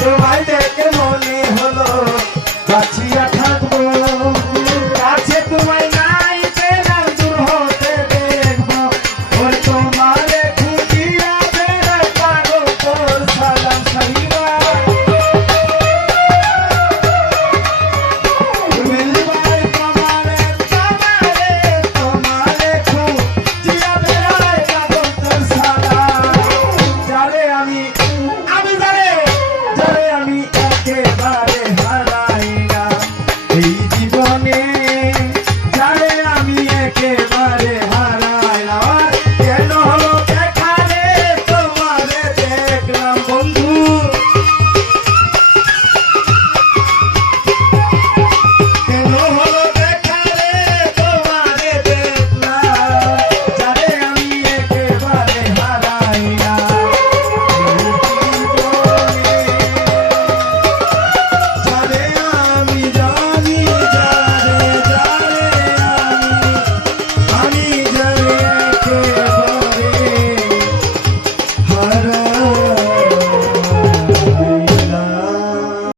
তোমায় দেখে মনে হলো বাঁচিয়া থাকবো, কাছে তোমায় নাই পেলাম দূর হতে দেখবো, ওর তোমারে খুঁজিয়া বেড়ে পাগল তোর সালাম সাইবা। মিলবার তোমারে তোমারে তোমারে খুঁজিয়া বেড়ায় পাগল তোর সালাম। যারে আমি যারে আমি একেবারে হারাইলাম এই জীবনে, যারে আমি একেবারে হারাইলাম, কেন হলো দেখালে তোমারে দেখলাম বন্ধু।